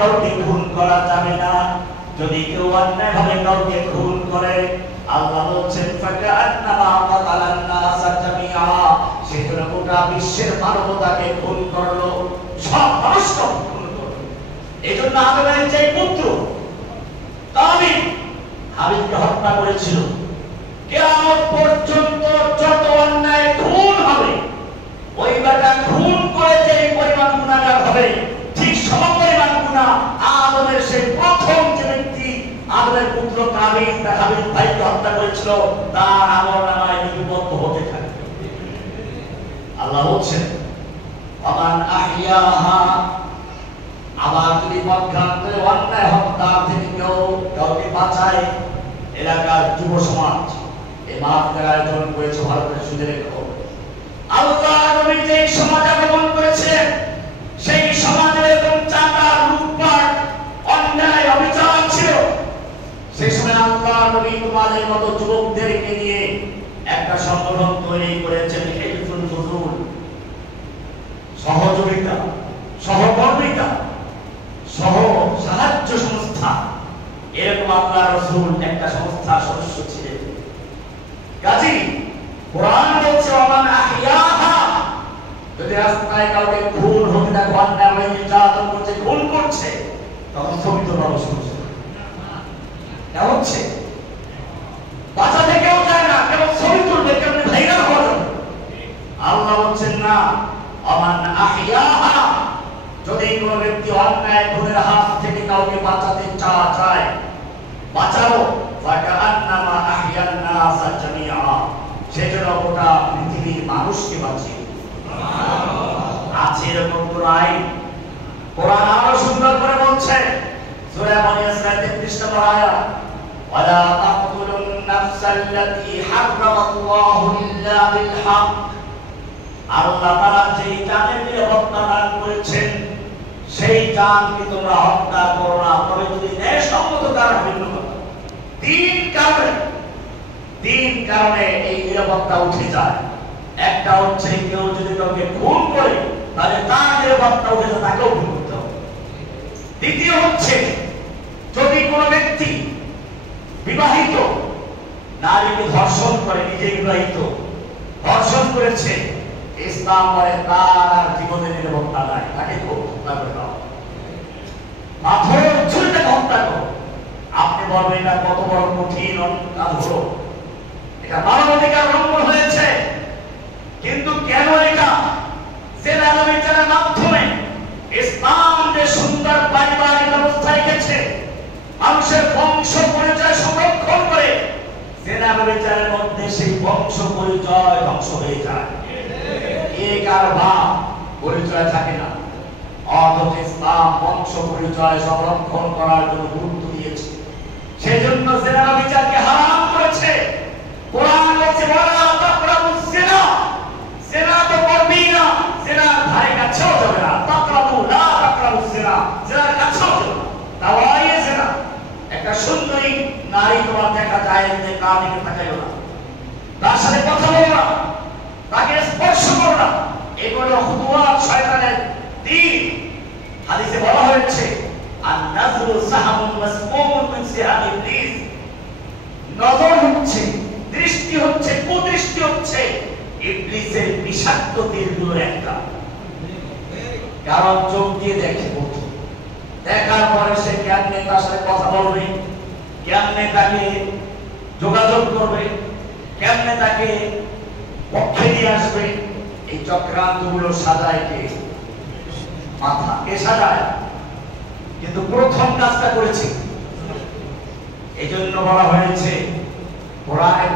কাউকে খুন করা যাবে না। যদি কেউ অন্যায় ভাবে কাউকে খুন করে, আল্লাহ বলছেন ফাকান্নামা কাতালান নাস জামিআ, সে তো গোটা বিশ্বের মানবতাকে খুন করলো, সব মানুষকে খুন করলো। এইজন্য আদমের যে পুত্র কাবিল হাবিলকে হত্যা করেছিল, কিয়ামত পর্যন্ত যত অন্যায় খুন হবে, ওই বেটা খুন করে যে পরিমাণ গুনাহগার হবে, ঠিক সমপরিমাণ গুনাহ আদমের সেই প্রথম যে ব্যক্তি আদমের পুত্র কাবিল হাবিল ভাইকে হত্যা করেছিল তার আমলনামায় লিপিবদ্ধ হতে থাকবে। আল্লাহ বলছেন আমান আহইয়াহা, আবার যদি মধ্যরাতে অন্যায় হত্যা থেকে কেউ কাউকে বাঁচায়, এলাকার যুব সমাজ এই মাহফিলের আয়োজন করেছে, ভালো করে শুনে রেখো। আল্লাহ নবী যে সমাজ আগমন করেছিলেন, সেই সমাজে এরকম চাঁদা লুটপাট অন্যায় অবিচার ছিল। সেই সময় আল্লাহ নবী তোমাদের মতো যুবকদেরকে নিয়ে একটা সংগঠন তৈরি করেছেন, হিলফুল ফুজুল, সহযোগিতা, সহকর্মিতা, সহ সাহায্য সংস্থা। এরকম আল্লাহ রাসূল একটা সংস্থার সদস্য ছিলেন। কাজী কোরআন বলছে ওমান আহইয়াহা, যদি রাস্তায় কাউকে খুন হতে দেখো, অন্যায় নির্যাতন করছে, খুন করছে, তখন স্থগিত করা শুরু হচ্ছে। বাঁচাতে কেউ যায় না, কেউ ছবি তুলবে, কেউ ভাইরাল হওয়া যাবে। আল্লাহ বলছেন না, ওমান আহইয়াহা, যদি কোনো ব্যক্তি অন্যায় খুনের হাত থেকে কাউকে বাঁচাতে চায়, বাঁচাও, ফাকান্নামা আহইয়ান নাস জামিআ, সেজন্য গোটা পৃথিবীর মানুষকে বাঁচিয়ে। আছে এরকম কোন আইন? কোরআন আরো সুন্দর করে বলছে, সূরা বনী ইসরাঈল 33 নম্বর আয়াত, ওয়ালা তাকতুলুন নাফসাল্লাতী হারামাল্লাহু ইল্লা বিল হক, আল্লাহ তাআলা যেই জানের নিরাপত্তা দান করেছেন, সেই জানকে তোমরা হত্যা করো না, তবে যদি ন্যায়সঙ্গত কারণ ভিন্ন কথা। তিন কারণে এই নিরাপত্তা উঠে যায়। একটা হচ্ছে কেউ যদি কাউকে খুন করে, তাহলে তার নিরাপত্তা উঠে যায়, তাকেও খুন করতে হবে। দ্বিতীয় হচ্ছে যদি কোনো ব্যক্তি বিবাহিত নারীকে ধর্ষণ করে, নিজে বিবাহিত ধর্ষণ করেছে, ইসলাম বলে তার আর জীবনের নিরাপত্তা নাই, তাকে হত্যা করে দাও, পাথর ছুঁড়ে তাকে হত্যা করো। আপনি বলবেন এটা কত বড় কঠিন কাজ হলো, এটা মানবাধিকার লঙ্ঘন হয়েছে। কিন্তু কেন এটা? জেনারেল বিচারের মাধ্যমে ইসলাম যে সুন্দর পারিবারিক ব্যবস্থা রেখেছে, মানুষের বংশ পরিচয় সংরক্ষণ করে, জেনারেল বিচারের মধ্যে সেই বংশ পরিচয় ধ্বংস হয়ে যায়, এক আর বাপ পরিচয় থাকে না। অথচ ইসলাম বংশ পরিচয় সংরক্ষণ করার জন্য গুরুত্ব দিয়েছে, সেজন্য জেনারেল বিচারকে হারাম করেছে। কোরআন বলছে ওয়ালা তাকরাবুজ জিনা, জিনা তো করবেই না, জিনার ধারে কাছেও যাবে না। তাকরাবু লা তাকরাবুজ জিনা, জিনার কাছেও যাবে না। তাওয়াই জিনা। একটা সুন্দরী নারী তোমার দেখা যায় যে কার দিকে তাকাইও না, তার সাথে কথা বলো না, তাকে স্পর্শ করো না, এগুলো খুতুওয়াত শয়তানের দিন। হাদিসে বলা হয়েছে আন-নাজরু সাহামুন মাসমুমুন মিন সিহামি ইবলিস, নজর হচ্ছে, দৃষ্টি হচ্ছে, কুদৃষ্টি হচ্ছে ইবলিসের বিষাক্ত তীরগুলোর একটা। কারণ চোখ দিয়ে দেখে, দেখার পরে সে কেমনে তার সাথে কথা বলবে, কেমনে তাকে যোগাযোগ করবে, কেমনে তাকে পক্ষে নিয়ে আসবে, এই চক্রান্তগুলো সাজায় কে? মাথা। কে সাজায়? কিন্তু প্রথম কাজটা করেছে। এই জন্য বলা হয়েছে কোরআনে